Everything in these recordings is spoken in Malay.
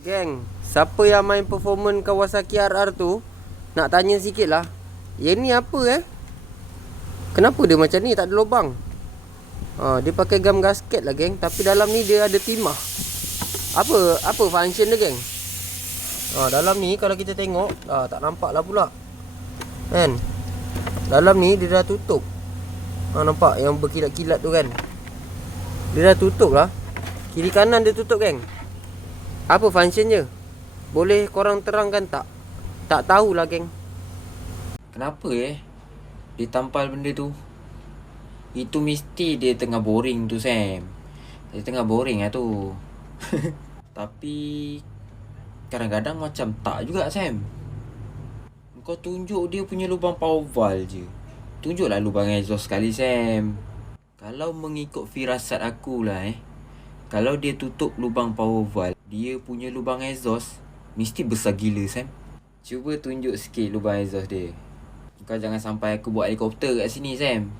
Geng, siapa yang main performance Kawasaki RR tu, nak tanya sikit lah. Yang ni apa Kenapa dia macam ni, tak ada lubang? Dia pakai gam gasket lah geng. Tapi dalam ni dia ada timah. Apa function dia geng? Dalam ni kalau kita tengok, tak nampak lah pula kan. Dalam ni dia dah tutup. Nampak yang berkilat-kilat tu kan. Dia dah tutup lah. Kiri kanan dia tutup geng. Apa functionnya? Boleh korang terangkan tak? Tak tahulah geng. Kenapa dia tampal benda tu? Itu mesti dia tengah boring tu Sam. Dia tengah boring lah tu. Tapi kadang-kadang macam tak juga Sam. Kau tunjuk dia punya lubang power valve je. Tunjuklah lubang exhaust sekali Sam. Kalau mengikut firasat aku lah kalau dia tutup lubang power valve, dia punya lubang exhaust mesti besar gila Sam. Cuba tunjuk sikit lubang exhaust dia. Kau jangan sampai aku buat helikopter kat sini Sam.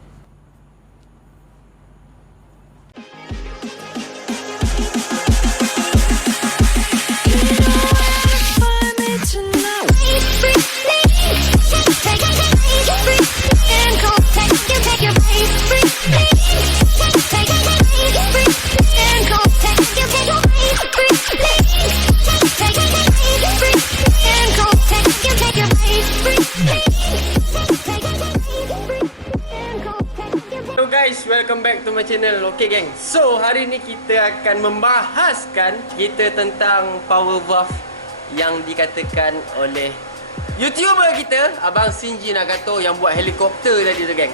Hello guys, welcome back to my channel. Okay geng, so hari ni kita akan membahaskan kita tentang power valve yang dikatakan oleh YouTuber kita, Abang Shinji Nagato, yang buat helikopter tadi tu geng.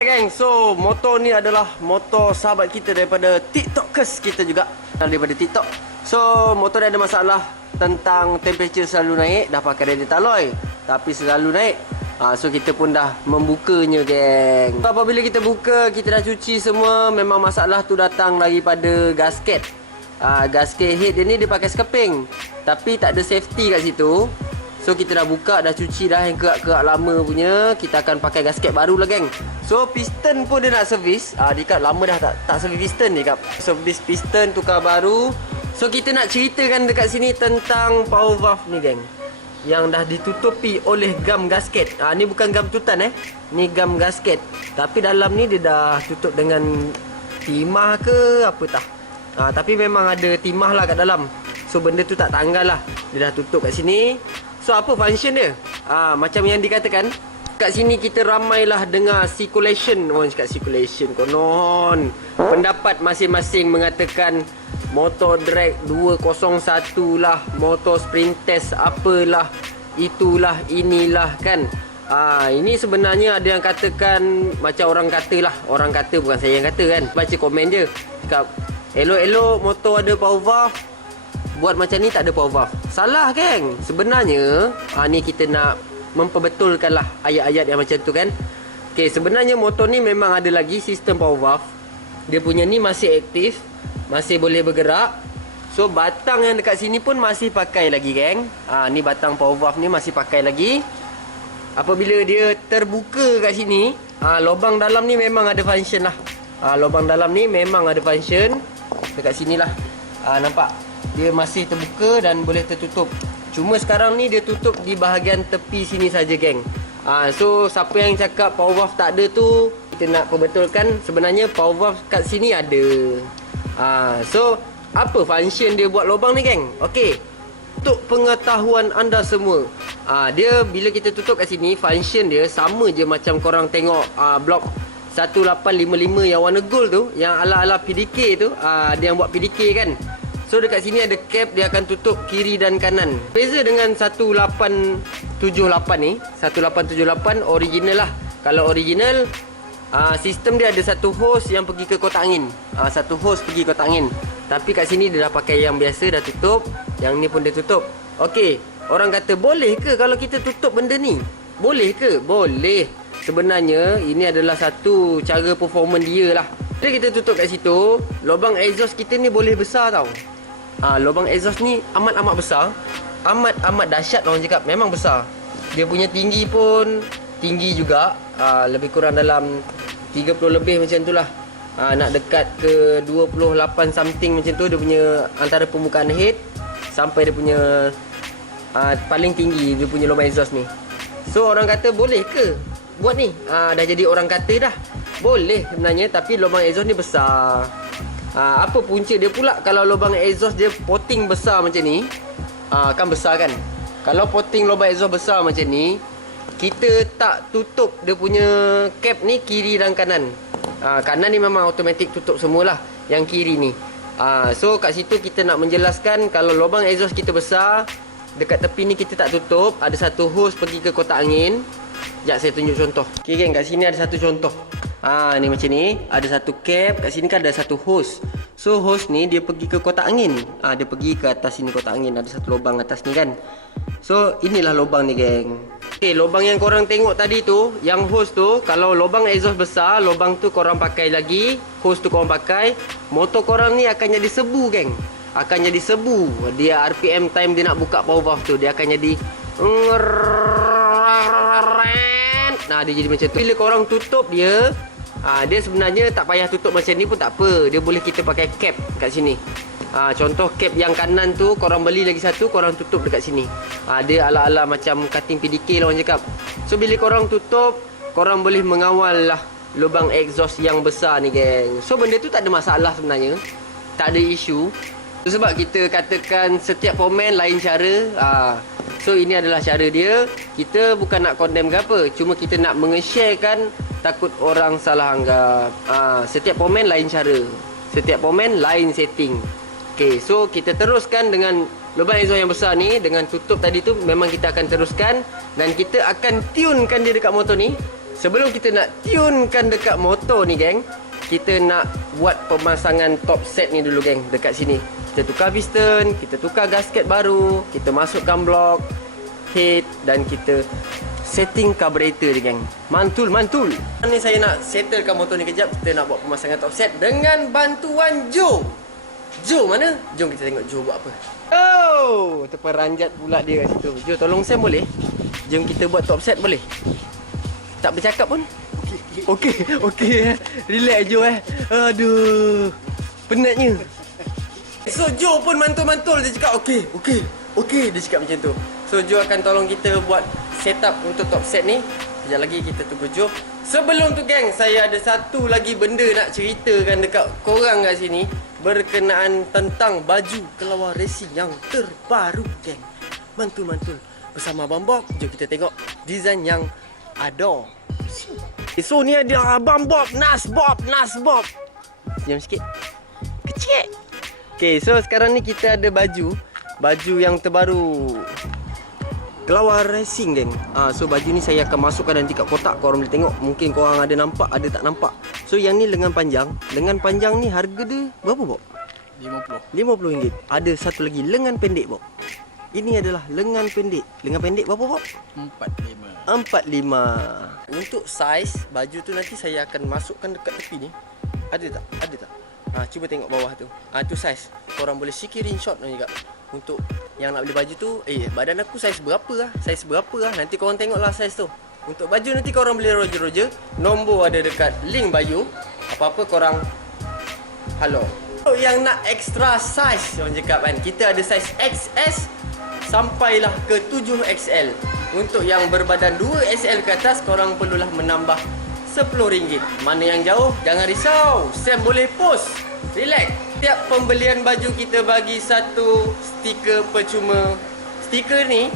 Geng, so motor ni adalah motor sahabat kita daripada TikTokers kita juga, daripada TikTok. So motor dia ada masalah tentang temperature selalu naik. Dah pakai radiator alloy tapi selalu naik. So kita pun dah membukanya geng. Apabila kita buka, kita dah cuci semua, memang masalah tu datang daripada gasket. Gasket head dia ni dia pakai skeping, tapi tak ada safety kat situ. So kita dah buka, dah cuci dah yang kerak-kerak lama punya. Kita akan pakai gasket baru lah geng. So piston pun dia nak servis. Dia kat lama dah tak servis piston ni kap. Servis piston, tukar baru. So kita nak ceritakan dekat sini tentang power valve ni geng, yang dah ditutupi oleh gam gasket. Ni bukan gam tutan ni gam gasket. Tapi dalam ni dia dah tutup dengan timah ke apa tak. Tapi memang ada timah lah kat dalam. So benda tu tak tanggal lah. Dia dah tutup kat sini. So apa function dia? Macam yang dikatakan kat sini, kita ramailah dengar circulation. Orang cakap circulation konon. Pendapat masing-masing mengatakan motor drag 201 lah, motor sprint test apalah, itulah inilah kan. Ini sebenarnya ada yang katakan, macam orang kata lah. Orang kata, bukan saya yang kata kan. Baca komen je. Cakap elok-elok motor ada power valve, buat macam ni tak ada power valve. Salah geng. Sebenarnya ni kita nak memperbetulkan lah ayat-ayat yang macam tu kan. Okay, sebenarnya motor ni memang ada lagi sistem power valve. Dia punya ni masih aktif, masih boleh bergerak. So batang yang dekat sini pun masih pakai lagi geng. Ni batang power valve ni masih pakai lagi. Apabila dia terbuka kat sini, lubang dalam ni memang ada function lah. Lubang dalam ni memang ada function. Dekat sini lah, nampak dia masih terbuka dan boleh tertutup. Cuma sekarang ni dia tutup di bahagian tepi sini saja geng. So siapa yang cakap power valve tak ada tu, kita nak perbetulkan. Sebenarnya power valve kat sini ada. So apa function dia buat lubang ni geng? Okey, untuk pengetahuan anda semua, dia bila kita tutup kat sini, function dia sama je macam korang tengok blok 1855 yang warna gold tu, yang ala-ala PDK tu. Dia yang buat PDK kan. So dekat sini ada cap, dia akan tutup kiri dan kanan. Beza dengan 1878 ni, 1878 original lah. Kalau original, sistem dia ada satu hose yang pergi ke kotak angin. Satu hose pergi kotak angin. Tapi kat sini dia dah pakai yang biasa, dah tutup. Yang ni pun dia tutup. Okey, orang kata boleh ke kalau kita tutup benda ni? Boleh ke? Boleh. Sebenarnya ini adalah satu cara performance dia lah. Bila kita tutup kat situ, lubang exhaust kita ni boleh besar tau. Lubang exhaust ni amat-amat besar. Amat-amat dahsyat orang cakap. Memang besar. Dia punya tinggi pun tinggi juga. Lebih kurang dalam 30 lebih macam tu lah. Nak dekat ke 28 something macam tu dia punya antara permukaan head sampai dia punya paling tinggi dia punya lubang exhaust ni. So orang kata boleh ke buat ni? Dah jadi orang kata dah. Boleh sebenarnya, tapi lubang exhaust ni besar. Apa punca dia pula kalau lubang exhaust dia potting besar macam ni? Kan besar kan? Kalau potting lubang exhaust besar macam ni, kita tak tutup dia punya cap ni kiri dan kanan. Kanan ni memang automatik tutup semualah. Yang kiri ni. So kat situ kita nak menjelaskan kalau lubang exhaust kita besar, dekat tepi ni kita tak tutup, ada satu hose pergi ke kotak angin. Sekejap saya tunjuk contoh. Okay geng, kat sini ada satu contoh. Ni macam ni, ada satu cap, kat sini kan ada satu hose. So hose ni dia pergi ke kotak angin. Dia pergi ke atas sini kotak angin, ada satu lubang atas ni kan. So inilah lubang ni geng. Okay, lubang yang korang tengok tadi tu, yang hose tu, kalau lubang exhaust besar, lubang tu korang pakai lagi, hose tu korang pakai, motor korang ni akan jadi sebu geng. Akan jadi sebu. Dia RPM time dia nak buka power valve tu, dia akan jadi dia jadi macam tu. Bila korang tutup dia, dia sebenarnya tak payah tutup macam ni pun tak apa. Dia boleh kita pakai cap kat sini. Contoh cap yang kanan tu korang beli lagi satu, korang tutup dekat sini. Dia ala-ala macam cutting PDK lah orang cakap. So bila korang tutup, korang boleh mengawal lah lubang exhaust yang besar ni geng. So benda tu tak ada masalah sebenarnya. Tak ada isu. Sebab kita katakan setiap pemain lain cara. So ini adalah cara dia. Kita bukan nak condemn ke apa, cuma kita nak menge-sharekan, takut orang salah anggap. Setiap pemain lain cara, setiap pemain lain setting. Okay, so kita teruskan dengan lubang exhaust yang besar ni. Dengan tutup tadi tu memang kita akan teruskan. Dan kita akan tunekan dia dekat motor ni. Sebelum kita nak tunekan dekat motor ni geng, kita nak buat pemasangan top set ni dulu geng. Dekat sini kita tukar piston, kita tukar gasket baru, kita masukkan blok head dan kita setting carburetor dia geng. Mantul. Ni saya nak settlekan motor ni kejap. Kita nak buat pemasangan top set dengan bantuan Joe. Joe mana? Jom kita tengok Joe buat apa. Oh, terperanjat pula dia kat situ. Joe tolong Sam boleh? Jom kita buat top set boleh? Tak bercakap pun? Okey. Relax Joe Aduh. Penatnya. So Joe pun mantul-mantul. Dia cakap okey. Dia cakap macam tu. So Joe akan tolong kita buat setup untuk top set ni. Sekejap lagi kita tunggu Joe. Sebelum tu geng, saya ada satu lagi benda nak ceritakan dekat korang kat sini. Berkenaan tentang baju kelawar racing yang terbaru geng. Mantul-mantul. Bersama Abang Bob, jom kita tengok design yang ada. So ni ada Abang Bob, Nas Bob. Diam sikit. Kecil. Okay, so sekarang ni kita ada baju yang terbaru kelawar racing geng. So baju ni saya akan masukkan nanti kat kotak. Korang boleh tengok. Mungkin korang ada nampak, ada tak nampak. So yang ni lengan panjang. Lengan panjang ni harga dia berapa Bob? RM50. Ada satu lagi lengan pendek Bob. Ini adalah lengan pendek. Lengan pendek berapa Bob? RM45. Untuk saiz baju tu nanti saya akan masukkan dekat tepi ni. Ada tak? Cuba tengok bawah tu. Tu saiz. Korang boleh screenshot juga. Untuk yang nak beli baju tu, badan aku saiz berapa lah? Nanti korang tengoklah saiz tu. Untuk baju nanti korang boleh roger-roger. Nombor ada dekat link bio. Apa-apa korang halo. Untuk yang nak extra size, orang cakap kan, kita ada saiz XS sampailah ke 7XL. Untuk yang berbadan 2XL ke atas, korang perlulah menambah RM10. Mana yang jauh, jangan risau, Sam boleh post. Relax. Setiap pembelian baju kita bagi satu stiker percuma. Stiker ni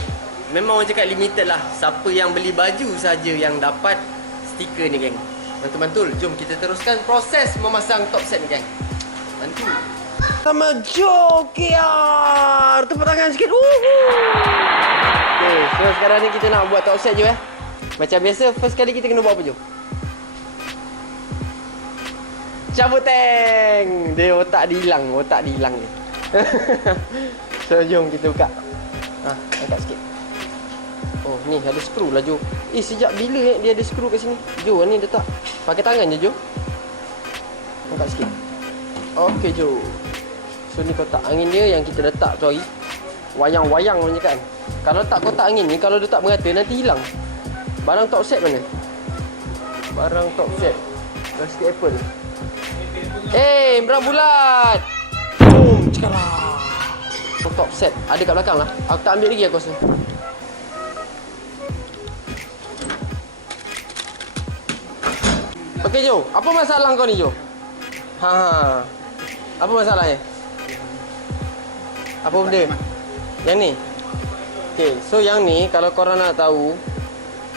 memang orang cakap limited lah. Siapa yang beli baju saja yang dapat stiker ni geng. Mantul-mantul. Jom kita teruskan proses memasang top set ni geng. Mantul. Sama Joe KR. Tepuk tangan sikit. Okay, so sekarang ni kita nak buat top set je Macam biasa, first kali kita kena buat apa Joe? Cabut tank. Dia otak dia hilang ni. So jom kita buka. Angkat sikit. Oh ni ada skru lah Jo. Sejak bila dia ada skru kat sini? Jo ni letak. Pakai tangan je Jo. Angkat sikit. Okey Jo. So ni kotak angin dia yang kita letak tu hari. Wayang-wayang macam kan. Kalau tak kotak angin ni, kalau letak merata nanti hilang. Barang top set mana? Barang top set. Gasket apple. Berang bulat. Boom, cekalah. Top set. Ada kat belakang lah. Aku tak ambil lagi aku rasa. Okey Jo, apa masalah kau ni Jo? Ha. Apa masalahnya? Apa benda? Yang ni. Okey, so yang ni kalau korang nak tahu,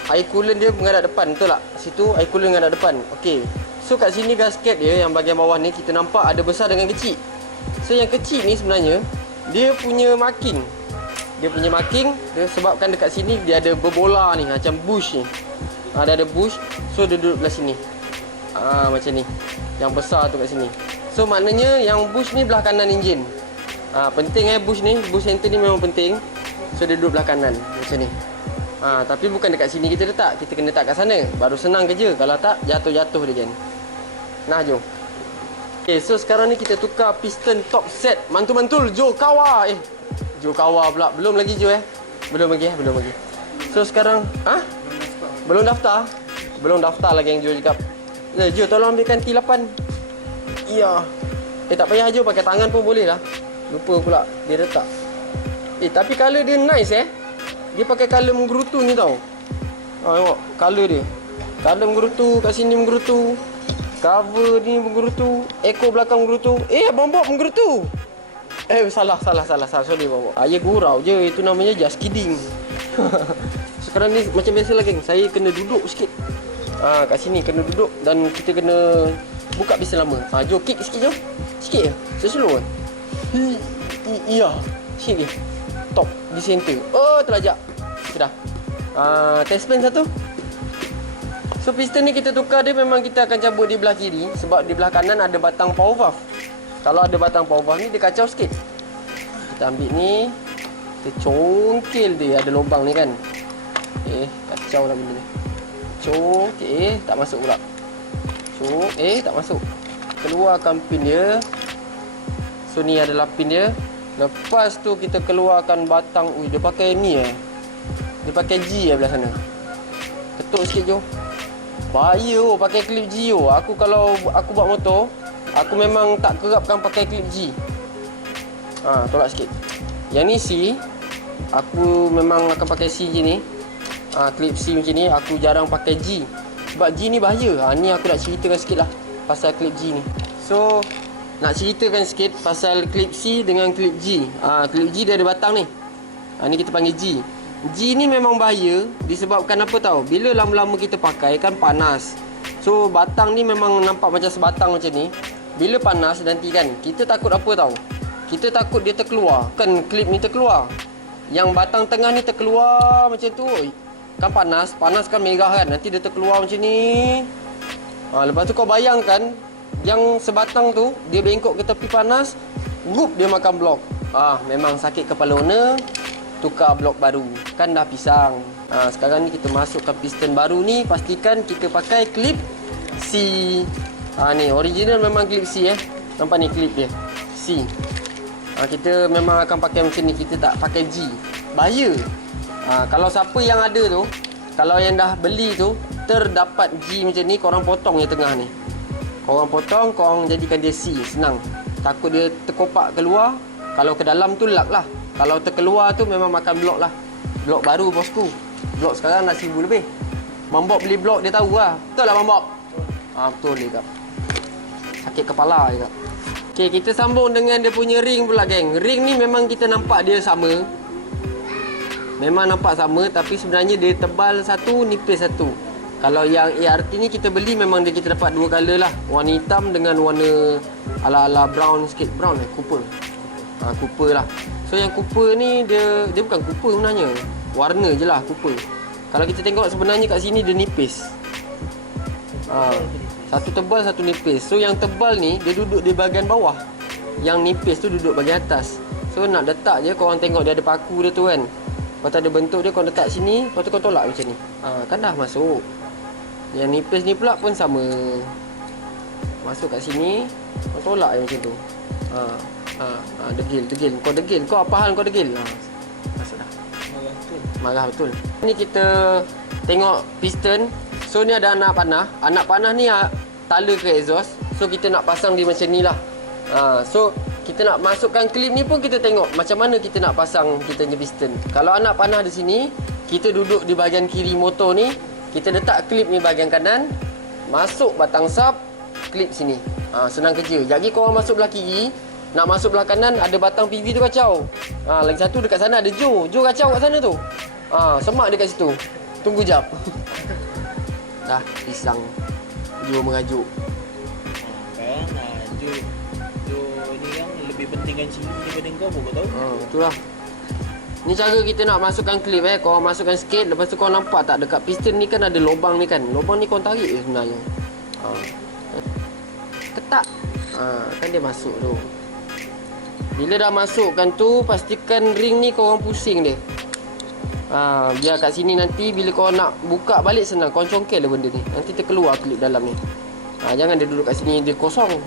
air coolant dia menghadap depan, betul tak? Situ air coolant menghadap depan. Okey. So kat sini gasket dia yang bahagian bawah ni kita nampak ada besar dengan kecil. So yang kecil ni sebenarnya dia punya marking. Dia punya marking dia sebabkan dekat sini dia ada berbola ni macam bush ni. Dia ada bush. So dia duduk belah sini. Macam ni. Yang besar tu kat sini. So maknanya yang bush ni belah kanan enjin. Penting bush ni, bush center ni memang penting. So dia duduk belah kanan macam ni. Tapi bukan dekat sini kita letak. Kita kena letak kat sana. Baru senang kerja. Kalau tak jatuh-jatuh dia kan. Nah jom. Okay, so sekarang ni kita tukar piston top set. Mantul-mantul Jo Kawa. Jo Kawa pula. Belum lagi Jo Belum lagi. So sekarang Belum daftar. Belum daftar lagi yang Jo cakap. Jo tolong ambilkan T8. Ya. Tak payah Jo, pakai tangan pun boleh lah. Lupa pula dia letak. Tapi color dia nice Dia pakai color menggerutu ni tau. Tengok color dia. Color menggerutu, kat sini menggerutu. Cover ni menggerutu. Ekor belakang menggerutu. Abang Bob menggerutu. Salah. Sorry Abang Bob. Ya gurau je. Itu namanya just kidding. Sekarang ni macam biasa lah geng. Saya kena duduk sikit. Kat sini kena duduk. Dan kita kena buka piston lama. Jo kick sikit Jo. Sikit je. Slow kan. Iya. Sikit je. Top di center. Terlajak. Sudah. Test pan satu. So piston ni kita tukar dia memang kita akan cabut di belah kiri. Sebab di belah kanan ada batang power valve. Kalau ada batang power valve ni dia kacau sikit. Kita ambil ni. Kita congkil dia. Ada lubang ni kan. Kacau lah benda ni. Congkil. Tak masuk pula. Tak masuk. Keluarkan pin dia. So ni adalah pin dia. Lepas tu kita keluarkan batang. Dia pakai ni Dia pakai G belah sana. Ketuk sikit Jo. Bahaya pakai klip G Aku kalau aku buat motor, aku memang tak kerapkan pakai klip G. Tolak sikit. Yang ni C. Aku memang akan pakai C je ni. Klip C macam ni. Aku jarang pakai G. Sebab G ni bahaya. Ni aku nak ceritakan sikit lah pasal klip G ni. So nak ceritakan sikit pasal klip C dengan klip G. Klip G dia ada batang ni. Ni kita panggil G. G ni memang bahaya disebabkan apa tahu? Bila lama-lama kita pakai kan panas. So batang ni memang nampak macam sebatang macam ni. Bila panas nanti kan kita takut apa tahu? Kita takut dia terkeluar. Kan klip ni terkeluar. Yang batang tengah ni terkeluar macam tu. Kan panas kan merah kan. Nanti dia terkeluar macam ni. Lepas tu kau bayangkan yang sebatang tu dia bengkok ke tepi panas, gup dia makan blok. Memang sakit kepala owner. Tukar blok baru. Kan dah pisang. Sekarang ni kita masukkan piston baru ni. Pastikan kita pakai klip C. Ni original memang klip C Nampak ni klip dia C. Kita memang akan pakai macam ni. Kita tak pakai G. Bahaya. Kalau siapa yang ada tu, kalau yang dah beli tu terdapat G macam ni, korang potong yang tengah ni. Korang potong, korang jadikan dia C. Senang. Takut dia terkopak keluar. Kalau ke dalam tu lak lah. Kalau terkeluar tu memang makan blok lah. Blok baru bosku. Blok sekarang nak 1000 lebih. Bang Bob beli blok dia tahu lah. Betul lah Bang Bob? Betul dia kak. Sakit kepala je kak. Okay, kita sambung dengan dia punya ring pula geng. Ring ni memang kita nampak dia sama. Memang nampak sama. Tapi sebenarnya dia tebal satu, nipis satu. Kalau yang ART ni kita beli memang dia kita dapat dua color lah. Warna hitam dengan warna ala-ala brown sikit. Brown cooper. Cooper lah. So yang Cooper ni dia bukan Cooper sebenarnya. Warna je lah Cooper. Kalau kita tengok sebenarnya kat sini dia nipis. Satu tebal, satu nipis. So yang tebal ni dia duduk di bahagian bawah. Yang nipis tu duduk bahagian atas. So nak letak je korang tengok dia ada paku dia tu kan. Lepas tu ada bentuk dia, korang letak sini. Lepas tu korang tolak macam ni. Kan dah masuk. Yang nipis ni pula pun sama. Masuk kat sini. Korang tolak je macam tu. Degil. Kau degil. Kau apa hal kau degil? Masuk dah. Marah betul. Ni kita tengok piston. So ni ada anak panah. Anak panah ni tala ke exhaust. So kita nak pasang dia macam ni lah. So kita nak masukkan klip ni pun kita tengok macam mana kita nak pasang kita punya piston. Kalau anak panah di sini, kita duduk di bahagian kiri motor ni, kita letak klip ni bahagian kanan, masuk batang sap, klip sini. Senang kerja. Jadi korang masuk belah kiri, nak masuk belah kanan ada batang PV tu kacau. Lagi satu dekat sana ada Jo kacau kat sana tu. Semak dekat situ. Tunggu jap. Dah pisang Jo merajuk. Kan Jo ni yang lebih pentingkan cili daripada kau pun kau tahu. Itulah. Ni cara kita nak masukkan klip Korang masukkan sikit. Lepas tu korang nampak tak dekat piston ni kan ada lubang ni kan. Lubang ni korang tarik je sebenarnya. Ketak. Kan dia masuk tu. Bila dah masukkan tu, pastikan ring ni korang pusing dia. Biar kat sini nanti bila korang nak buka balik senang. Korang congkel lah benda ni. Nanti terkeluar klip dalam ni. Jangan dia duduk kat sini dia kosong.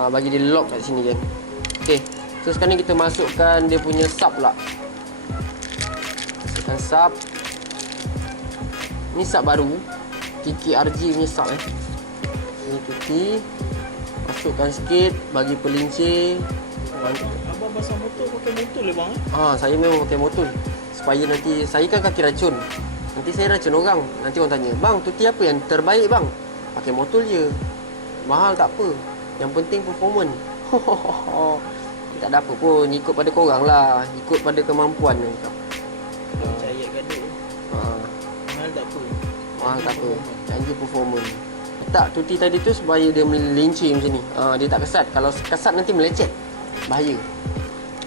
Bagi dia lock kat sini kan. Okay. So sekarang ni kita masukkan dia punya sub pula. Masukkan sub. Ni sub baru. KKRG punya sub Ni tuti. Masukkan sikit. Bagi pelincir. Abang pasang motor pakai motor le bang. Saya memang pakai motor. Supaya nanti, saya kan kaki racun. Nanti saya racun orang. Nanti orang tanya, bang, tuti apa yang terbaik bang? Pakai motor je. Mahal tak apa. Yang penting performance. Tak ada apa pun. Ikut pada korang lah. Ikut pada kemampuan. Kalau percaya gaduh. Mahal tak apa. Mahal tak apa. Janji performance. Letak tuti tadi tu supaya dia melincir macam ni. Dia tak kesat. Kalau kesat nanti melecet. Bahaya.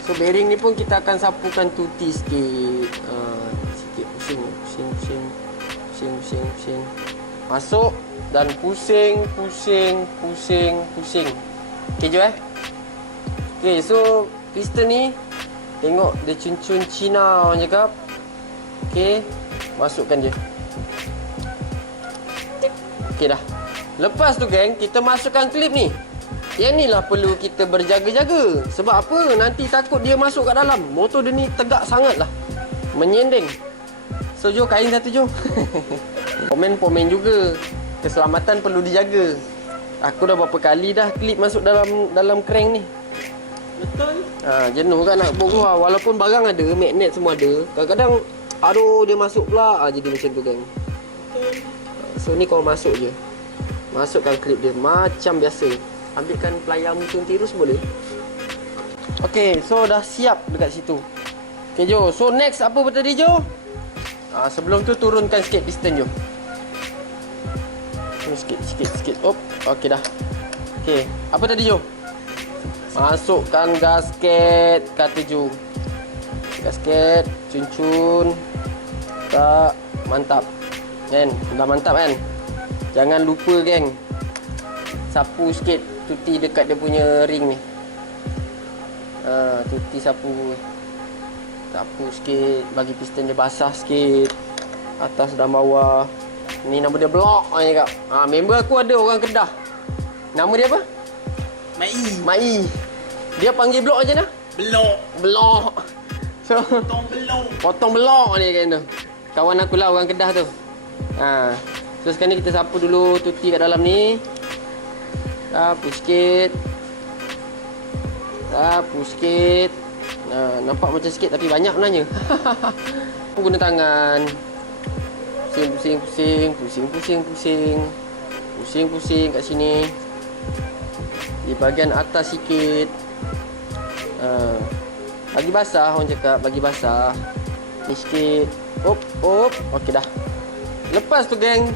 So bearing ni pun kita akan sapukan tuti sikit. Sikit pusing. Masuk dan pusing. Okay je Okay, so piston ni tengok dia cun-cun Cina orang cakap. Okay, masukkan je. Okay dah. Lepas tu geng, kita masukkan klip ni. Yang ni lah perlu kita berjaga-jaga. Sebab apa? Nanti takut dia masuk kat dalam. Motor dia ni tegak sangat lah. Menyendeng. So Jo, kain satu Jo. Pomen juga. Keselamatan perlu dijaga. Aku dah berapa kali dah klip masuk dalam crank ni. Betul. Jenuh kan nak bawa. Walaupun barang ada, magnet semua ada. Kadang-kadang aduh dia masuk pula. Jadi macam tu geng. Betul. So ni kau masuk je. Masukkan klip dia macam biasa. Ambilkan pelayar muncung tirus boleh. Okay, so dah siap dekat situ. Okay Jo, so next apa tadi Jo? Sebelum tu turunkan sikit piston Jo. Sikit. Okay dah. Okay, apa tadi Jo? Masukkan gasket, kata Jo. Gasket, cun-cun. Tak, mantap. Kan, dah mantap kan? Jangan lupa geng. Sapu sikit tuti dekat dia punya ring ni. Tuti sapu sikit. Bagi piston dia basah sikit. Atas dan bawah. Ni nama dia Block orang cakap. Member aku ada orang Kedah. Nama dia apa? Mai. Dia panggil Block macam mana? Block. So potong belok ni kan tu. Kawan aku lah orang Kedah tu. So sekarang ni kita sapu dulu tuti kat dalam ni. Sapu sikit. Nampak macam sikit tapi banyak sebenarnya. Guna tangan. Pusing kat sini. Di bahagian atas sikit. Bagi basah orang cakap, bagi basah. Ni sikit. Okey dah. Lepas tu geng,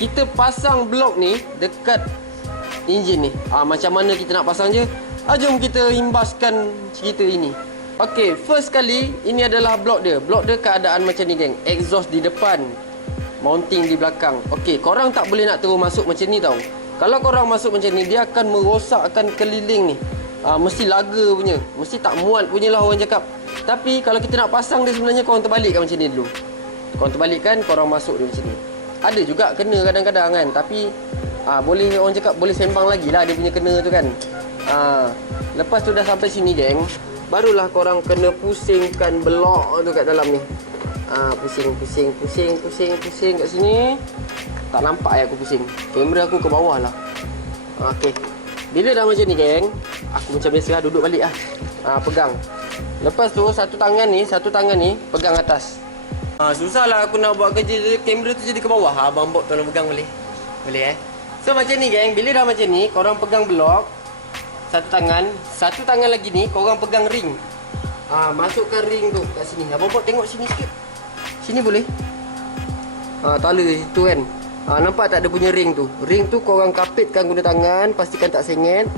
kita pasang blok ni dekat enjin ni. Macam mana kita nak pasang je? Jom kita himbaskan cerita ini. Okey, first kali ini adalah blok dia. Blok dia keadaan macam ni geng. Exhaust di depan, mounting di belakang. Okey, korang tak boleh nak terus masuk macam ni tau. Kalau korang masuk macam ni, dia akan merosakkan keliling ni. Mesti laga punya. Mesti tak muat punya lah orang cakap. Tapi kalau kita nak pasang dia sebenarnya korang terbalikkan macam ni dulu. Korang terbalikkan, korang masuk dia macam ni. Ada juga kena kadang-kadang kan. Tapi boleh orang cakap boleh sembang lagi lah dia punya kena tu kan. Lepas tu dah sampai sini geng, barulah korang kena pusingkan belok tu kat dalam ni. Pusing kat sini. Tak nampak aku pusing. Kamera aku ke bawah lah. Okey. Bila dah macam ni geng, aku macam biasa duduk balik lah. Pegang. Lepas tu satu tangan ni pegang atas. Susahlah aku nak buat kerja kamera tu jadi ke bawah. Abang Bob tolong pegang boleh? Boleh So macam ni geng, bila dah macam ni korang pegang blok satu tangan lagi ni korang pegang ring. Masukkan ring tu kat sini. Abang Bob tengok sini sikit. Sini boleh? Tala situ kan. Nampak tak ada punya ring tu? Ring tu korang kapitkan guna tangan, pastikan tak sengit.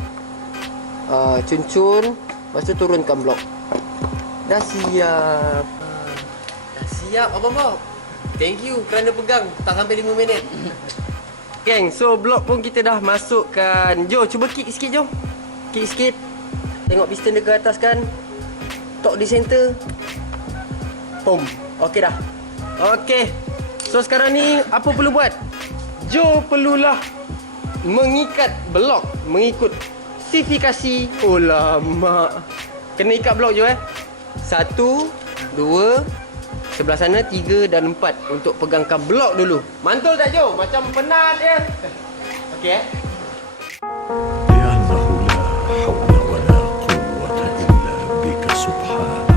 Cun-cun, lepas tu turunkan blok. Dah siap. Dah siap Abang Bob. Thank you kerana pegang. Tak sampai 5 minit. Geng, so blok pun kita dah masukkan. Jo, cuba kick sikit Jo. Kick sikit. Tengok piston dia ke atas kan. Tok di center. Boom. Okey dah. Okey. So sekarang ni apa perlu buat? Jo perlulah mengikat blok mengikut spesifikasi. Oh lama. Kena ikat blok Jo 1, 2, sebelah sana 3 dan 4 untuk pegangkan blok dulu. Mantul tak Jo? Macam penat je. Okey لأنه لا حول ولا قوة إلا بك سبحانك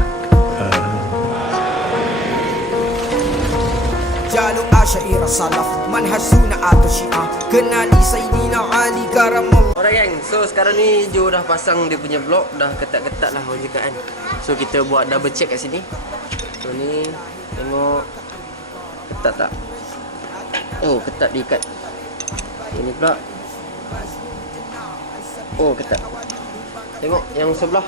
جعلوا أشعير السلف منهج سنة الشيعة kenali Sayyidina Ali karamallah. Alright gang, so sekarang ni Jo dah pasang dia punya blok. Dah ketat-ketat lah orang cakap kan. So kita buat double check kat sini. So ni tengok ketat tak? Oh ketat diikat. Ini pula. Oh ketat. Tengok yang sebelah.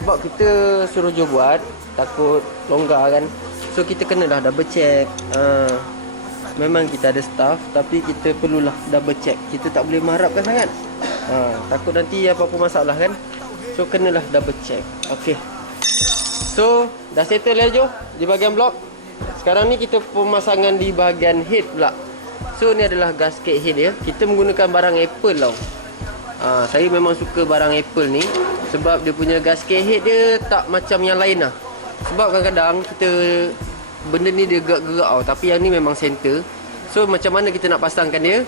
Sebab kita suruh Jo buat, takut longgar kan. So kita kenalah double check. Memang kita ada staff, tapi kita perlulah double check. Kita tak boleh mengharapkan sangat. Takut nanti apa-apa masalah kan. So kenalah double check. Okey. So dah settle lah Jo di bahagian blok. Sekarang ni kita pemasangan di bahagian head pula. So ni adalah gasket head dia. Kita menggunakan barang Apple tau. Saya memang suka barang Apple ni sebab dia punya gasket head dia tak macam yang lain lah. Sebab kadang-kadang kita benda ni dia gerak-gerak tau, tapi yang ni memang center. So macam mana kita nak pasangkan dia?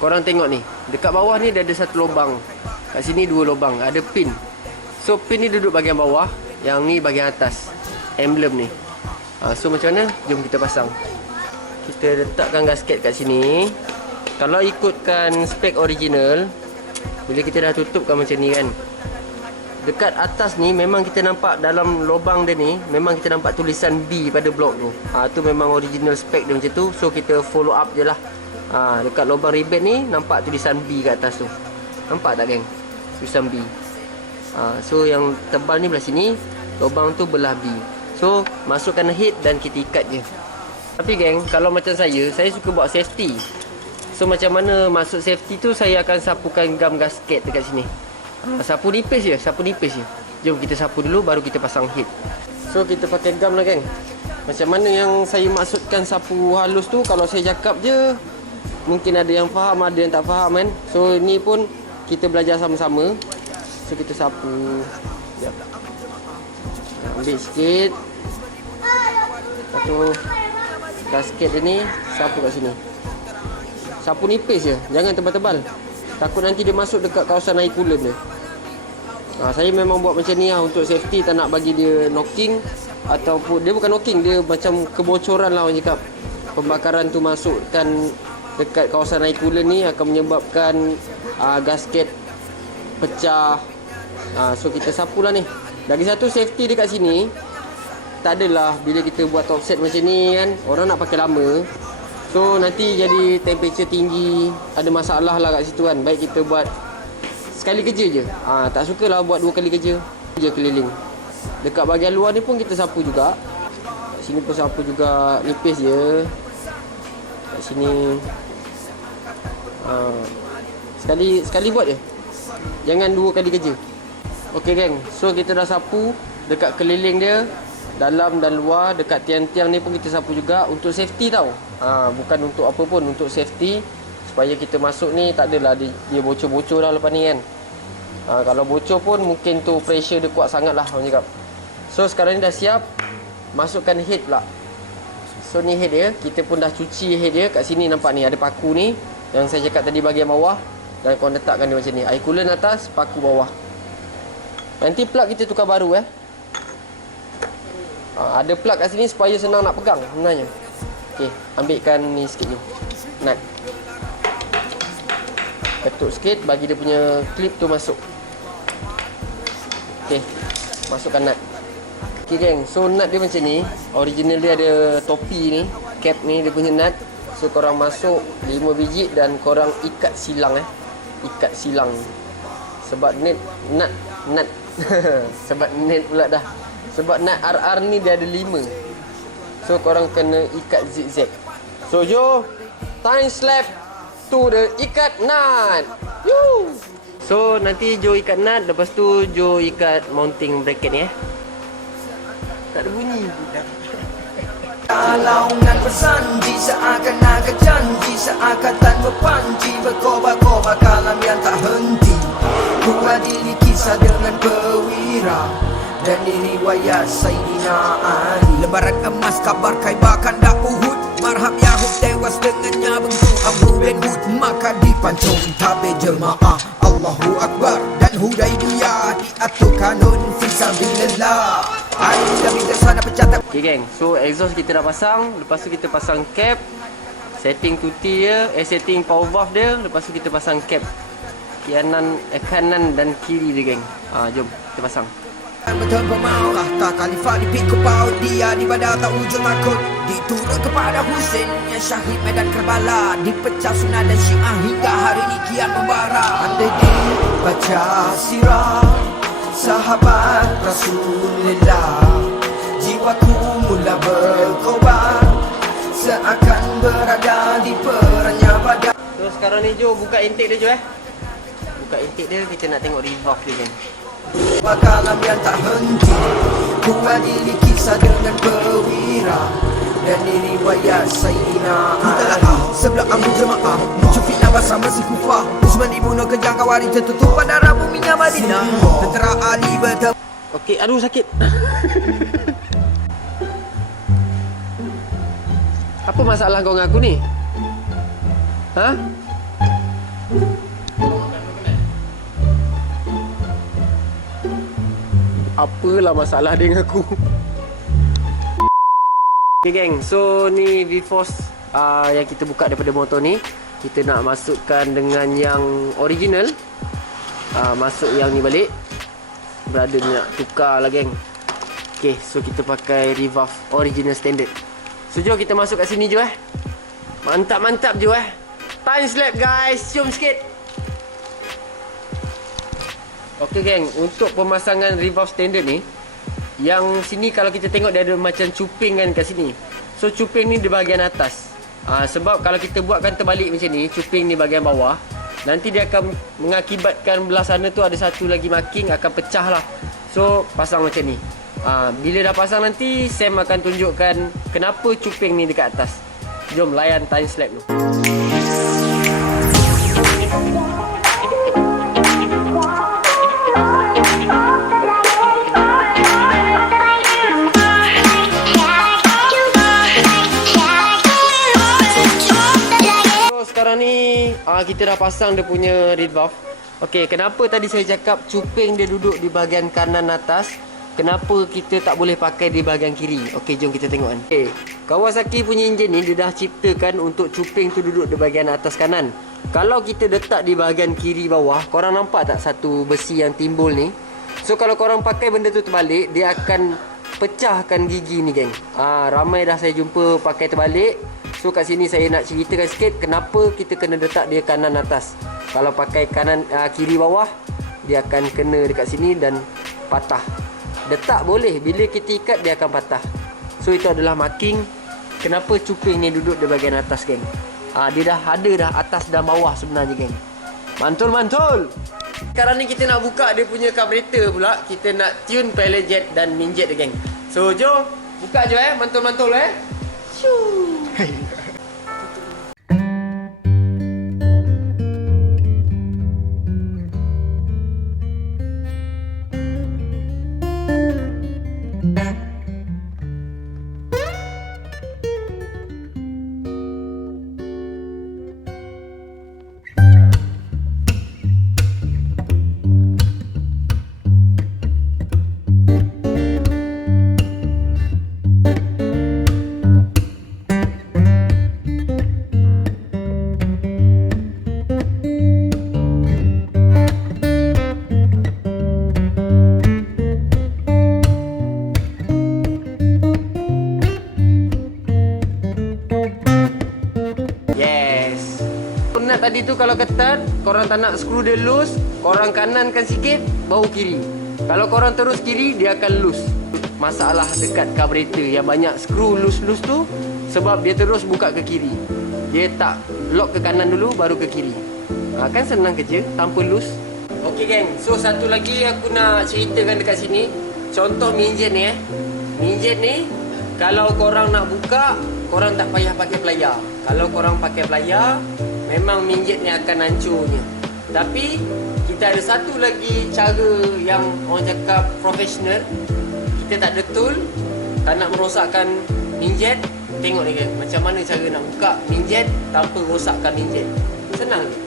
Korang tengok ni. Dekat bawah ni dia ada satu lubang. Kat sini 2 lubang, ada pin. So pin ni duduk bahagian bawah, yang ni bahagian atas. Emblem ni. So macam mana? Jom kita pasang. Kita letakkan gasket kat sini. Kalau ikutkan spek original, bila kita dah tutupkan macam ni kan, dekat atas ni memang kita nampak dalam lubang dia ni, memang kita nampak tulisan B pada blok tu. Tu memang original spek dia macam tu. So kita follow up je lah. Dekat lubang ribet ni nampak tulisan B kat atas tu. Nampak tak geng? Tulisan B. So yang tebal ni belah sini, lubang tu belah B. So masukkan head dan kita ikat je. Tapi geng, kalau macam saya suka buat safety. So macam mana masuk safety tu, saya akan sapukan gam gasket dekat sini. Sapu nipis je. Jom kita sapu dulu baru kita pasang head. So kita pakai gam lah geng. Macam mana yang saya maksudkan sapu halus tu, kalau saya cakap je mungkin ada yang faham, ada yang tak faham kan. So ni pun kita belajar sama-sama. So kita sapu. Sekejap. Ambil sikit. Lepas tu gasket dia ni sapu kat sini. Sapu nipis je, jangan tebal-tebal. Takut nanti dia masuk dekat kawasan air coolant dia. Saya memang buat macam ni lah untuk safety, tak nak bagi dia knocking. Ataupun dia bukan knocking, dia macam kebocoran lah orang cakap. Pembakaran tu masukkan dekat kawasan air coolant ni akan menyebabkan gasket pecah. So kita sapu lah ni. Lagi satu safety dekat sini, tak adalah bila kita buat top set macam ni kan, orang nak pakai lama. So nanti jadi temperature tinggi, ada masalah lah kat situ kan. Baik kita buat sekali kerja je. Tak sukalah buat 2 kali kerja. Kerja keliling. Dekat bahagian luar ni pun kita sapu juga. Kat sini pun sapu juga, nipis je. Kat sini sekali buat je. Jangan 2 kali kerja. Okey geng. So kita dah sapu dekat keliling dia, dalam dan luar. Dekat tiang-tiang ni pun kita sapu juga untuk safety tau. Bukan untuk apa pun, untuk safety supaya kita masuk ni tak adalah dia bocor-bocor dah lepas ni kan. Kalau bocor pun mungkin tu pressure dia kuat sangat lah orang cakap. So sekarang ni dah siap. Masukkan head pula. So ni head dia. Kita pun dah cuci head dia. Kat sini nampak ni ada paku ni yang saya cakap tadi bahagian bawah. Dan korang letakkan dia macam ni. Air coolant atas, paku bawah. Nanti plug kita tukar baru ada plug kat sini supaya senang nak pegang sebenarnya. Okey, ambilkan ni sikit ni. Nut. Ketuk sikit, bagi dia punya clip tu masuk. Okey, masukkan nut. Okey geng, so nut dia macam ni. Original dia ada topi ni, cap ni dia punya nut. So korang masuk 5 biji dan korang ikat silang Ikat silang. Sebab nut sebab net pula dah. Sebab nut RR ni dia ada 5. So korang kena ikat zigzag. So Jo, time slap to the ikat nut. Woo! So nanti Jo ikat nut, lepas tu Jo ikat mounting bracket ni Tak ada bunyi. Kalau nan bersanji seakan-akan janji, seakan tanpa panji, berkobar-kobar kalam yang tak henti. Ku adili kisah dengan perwira dan riwayat Sayyidina Ali. Lebaran emas kabar Khaibah kanda Uhud, marhab Yahud tewas dengannya bentuk Abu bin Hud. Maka dipancung tabe jemaah Allahu Akbar, dan Hudaibiyah diatur kanun fisabilillah. Ali Nabi tersana pencatat. Okay geng, so exhaust kita dah pasang. Lepas tu kita pasang cap, setting tuti dia, setting power valve dia. Lepas tu kita pasang cap kanan dan kiri dia geng. Jom kita pasang. Betul pemaulah tak khalifah dipikul paut, dia di badan tak wujud takut. Diturut kepada Husain yang syahid medan Karbala, dipecah sunnah dan syiah hingga hari ini kian membara. Andai dibaca sirah sahabat Rasulullah, jiwaku mula berkobar, seakan berada di perannya badan. So sekarang ni Jo buka intake dia Jo Buka intake dia, kita nak tengok revolve dia geng. Kalam yang tak henti, ku adili kisah dengan perwira dan riwayat Sayyidina Ali. Sebelah ambil jemaah muncul fitnah bersama si kufar. Usman dibunuh kejang kawari tertutup pada Rabu minyak Madinah. Tentera Ali bertemu. Okey, aduh sakit. Apa masalah kau dengan aku ni? Apalah masalah dia dengan aku? Okay geng, so ni V-Force yang kita buka daripada motor ni. Kita nak masukkan dengan yang original. Masuk yang ni balik. Brother ni nak tukar lah geng. Okay, so kita pakai revolve original standard. So jom kita masuk kat sini Jo Mantap-mantap Jo Time slap guys, cium sikit. Okay geng, untuk pemasangan revolve standard ni, yang sini kalau kita tengok dia ada macam cuping kan kat sini. So cuping ni di bahagian atas. Sebab kalau kita buatkan terbalik macam ni, cuping ni bahagian bawah, nanti dia akan mengakibatkan belah sana tu ada satu lagi marking akan pecah lah. So pasang macam ni. Bila dah pasang nanti Sam akan tunjukkan kenapa cuping ni dekat atas. Jom layan time slap tu. Sekarang ni kita dah pasang dia punya reed valve. Okey, kenapa tadi saya cakap cuping dia duduk di bahagian kanan atas? Kenapa kita tak boleh pakai di bahagian kiri? Okey, jom kita tengok kan. Okey, Kawasaki punya enjin ni dia dah ciptakan untuk cuping tu duduk di bahagian atas kanan. Kalau kita letak di bahagian kiri bawah, korang nampak tak satu besi yang timbul ni? So kalau korang pakai benda tu terbalik, dia akan pecahkan gigi ni geng. Ramai dah saya jumpa pakai terbalik. So kat sini saya nak ceritakan sikit kenapa kita kena letak dia kanan atas. Kalau pakai kanan kiri bawah, dia akan kena dekat sini dan patah. Letak boleh, bila kita ikat dia akan patah. So itu adalah marking kenapa cuping ni duduk di bahagian atas geng. Dia dah ada dah atas dan bawah sebenarnya geng. Mantul. Sekarang ni kita nak buka dia punya carburetor pula. Kita nak tune pilot jet dan ninjet dia geng. So jom buka je mantul-mantul Shoo. kiri tu kalau ketat, korang tak nak skru dia loose, korang kanankan sikit, baru kiri. Kalau korang terus kiri, dia akan loose. Masalah dekat carburetor yang banyak skru loose-loose tu, sebab dia terus buka ke kiri. Dia tak lock ke kanan dulu, baru ke kiri. Kan senang kerja, tanpa loose. Okey geng, so satu lagi aku nak ceritakan dekat sini. Contoh minjet ni Minjet ni, kalau korang nak buka, korang tak payah pakai pelayar. Kalau korang pakai pelayar, memang minjet ni akan hancurnya. Tapi kita ada satu lagi cara yang orang cakap profesional. Kita tak ada tool, tak nak merosakkan minjet. Tengok ni kan, macam mana cara nak buka minjet tanpa rosakkan minjet. Senang je.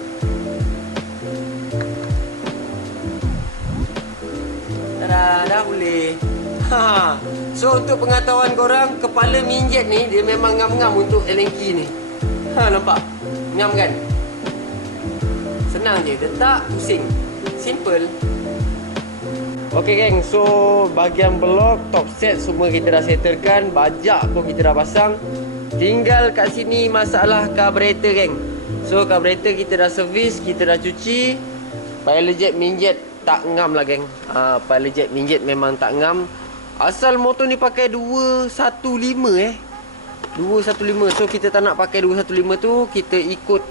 Dah boleh. So untuk pengetahuan korang, kepala minjet ni dia memang ngam-ngam untuk Allen key ni. Nampak? Ngam kan? Senang je, letak, pusing. Simple. Okay geng, so bahagian blok, top set semua kita dah settlekan. Bajak pun kita dah pasang. Tinggal kat sini masalah carburetor geng. So carburetor kita dah servis, kita dah cuci. Pilot jet minjet tak ngam lah geng. Pilot jet minjet memang tak ngam. Asal motor ni pakai 215 215. So kita tak nak pakai 215 tu, kita ikut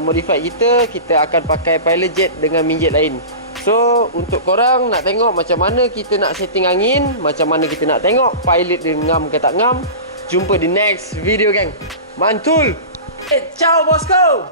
modified kita akan pakai pilot jet dengan minjet lain. So untuk korang nak tengok macam mana kita nak setting angin, macam mana kita nak tengok pilot dia ngam ke tak ngam, jumpa di next video geng. Mantul. Ciao bosku.